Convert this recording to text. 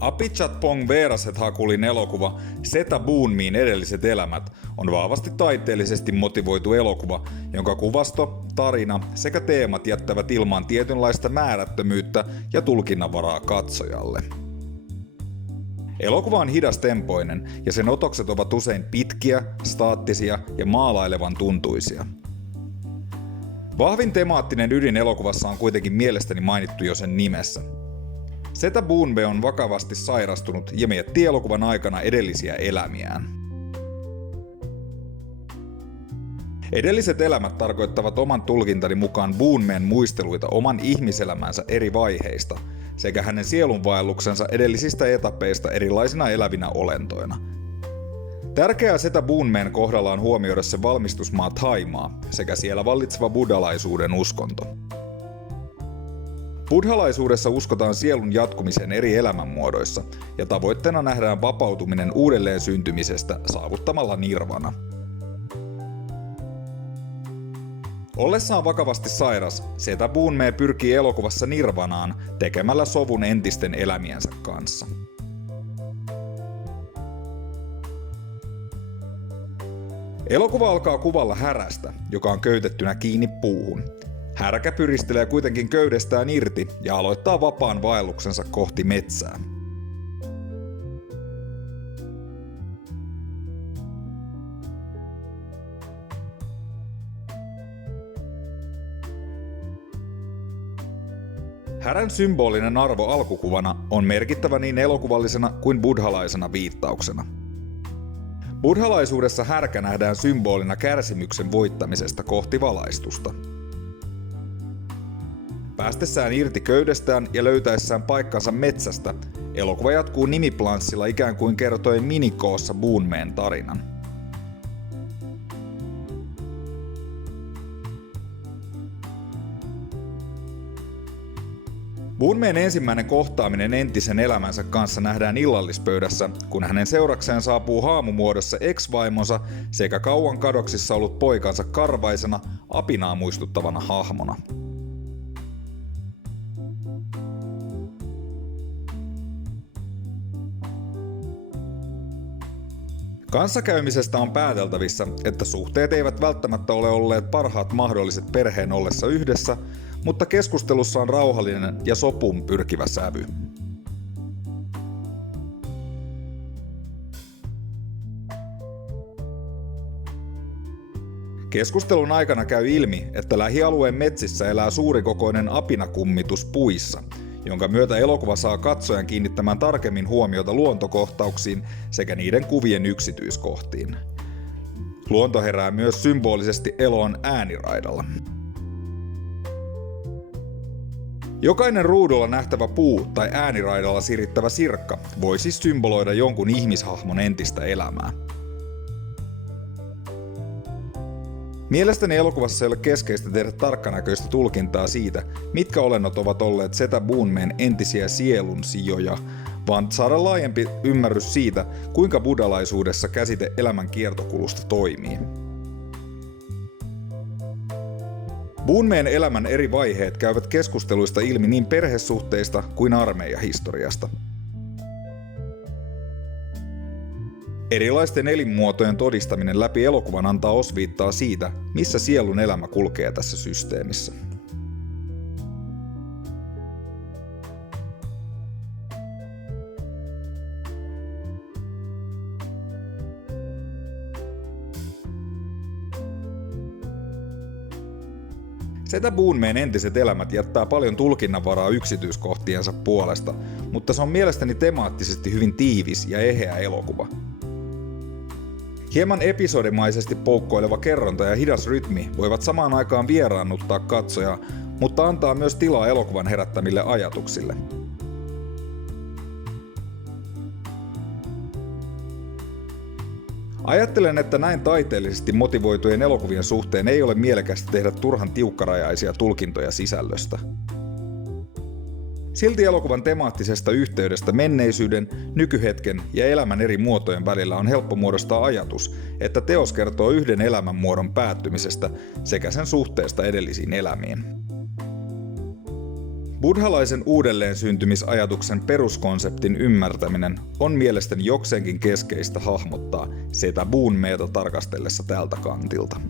Apichatpong Veeraset-Hakulin elokuva Zeta Boonmin edelliset elämät on vahvasti taiteellisesti motivoitu elokuva, jonka kuvasto, tarina sekä teemat jättävät ilmaan tietynlaista määrättömyyttä ja tulkinnanvaraa katsojalle. Elokuva on hidastempoinen ja sen otokset ovat usein pitkiä, staattisia ja maalailevan tuntuisia. Vahvin temaattinen ydin elokuvassa on kuitenkin mielestäni mainittu jo sen nimessä. Zeta Boonme on vakavasti sairastunut ja miettii elokuvan aikana edellisiä elämiään. Edelliset elämät tarkoittavat oman tulkintani mukaan Boonmen muisteluita oman ihmiselämänsä eri vaiheista sekä hänen sielunvaelluksensa edellisistä etapeista erilaisina elävinä olentoina. Tärkeää Zeta Boonmen kohdalla on huomioida se valmistusmaa Thaimaa sekä siellä vallitseva buddhalaisuuden uskonto. Buddhalaisuudessa uskotaan sielun jatkumiseen eri elämänmuodoissa ja tavoitteena nähdään vapautuminen uudelleen syntymisestä saavuttamalla nirvana. Ollessaan vakavasti sairas, Zeta Boonme pyrkii elokuvassa nirvanaan tekemällä sovun entisten elämiensä kanssa. Elokuva alkaa kuvalla härästä, joka on köytettynä kiinni puuhun. Härkä pyristelee kuitenkin köydestään irti ja aloittaa vapaan vaelluksensa kohti metsää. Härän symbolinen arvo alkukuvana on merkittävä niin elokuvallisena kuin buddhalaisena viittauksena. Buddhalaisuudessa härkä nähdään symbolina kärsimyksen voittamisesta kohti valaistusta. Päästessään irti köydestään ja löytäessään paikkansa metsästä, elokuva jatkuu nimiplanssilla ikään kuin kertoen minikoossa Boonmen tarinan. Boonmen ensimmäinen kohtaaminen entisen elämänsä kanssa nähdään illallispöydässä, kun hänen seurakseen saapuu haamumuodossa ex-vaimonsa sekä kauan kadoksissa ollut poikansa karvaisena, apinaa muistuttavana hahmona. Kanssakäymisestä on pääteltävissä, että suhteet eivät välttämättä ole olleet parhaat mahdolliset perheen ollessa yhdessä, mutta keskustelussa on rauhallinen ja sopuun pyrkivä sävy. Keskustelun aikana käy ilmi, että lähialueen metsissä elää suurikokoinen apinakummitus puissa, jonka myötä elokuva saa katsojan kiinnittämään tarkemmin huomiota luontokohtauksiin sekä niiden kuvien yksityiskohtiin. Luonto herää myös symbolisesti eloon ääniraidalla. Jokainen ruudulla nähtävä puu tai ääniraidalla sirittävä sirkka voi siis symboloida jonkun ihmishahmon entistä elämää. Mielestäni elokuvassa ei ole keskeistä tehdä tarkkanäköistä tulkintaa siitä, mitkä olennot ovat olleet Zeta Boonmen entisiä sielun sijoja, vaan saada laajempi ymmärrys siitä, kuinka buddhalaisuudessa käsite elämän kiertokulusta toimii. Boonmen elämän eri vaiheet käyvät keskusteluista ilmi niin perhesuhteista kuin armeijahistoriasta. Erilaisten elinmuotojen todistaminen läpi elokuvan antaa osviittaa siitä, missä sielun elämä kulkee tässä systeemissä. Zeta Boonmen entiset elämät jättää paljon tulkinnanvaraa yksityiskohtiensa puolesta, mutta se on mielestäni temaattisesti hyvin tiivis ja eheä elokuva. Hieman episodimaisesti poukkoileva kerronta ja hidas rytmi voivat samaan aikaan vieraannuttaa katsojaa, mutta antaa myös tilaa elokuvan herättämille ajatuksille. Ajattelen, että näin taiteellisesti motivoitujen elokuvien suhteen ei ole mielekästä tehdä turhan tiukkarajaisia tulkintoja sisällöstä. Silti elokuvan temaattisesta yhteydestä menneisyyden, nykyhetken ja elämän eri muotojen välillä on helppo muodostaa ajatus, että teos kertoo yhden elämänmuodon päättymisestä sekä sen suhteesta edellisiin elämiin. Buddhalaisen uudelleensyntymisajatuksen peruskonseptin ymmärtäminen on mielestäni jokseenkin keskeistä hahmottaa Zeta Boon Meeta tarkastellessa tältä kantilta.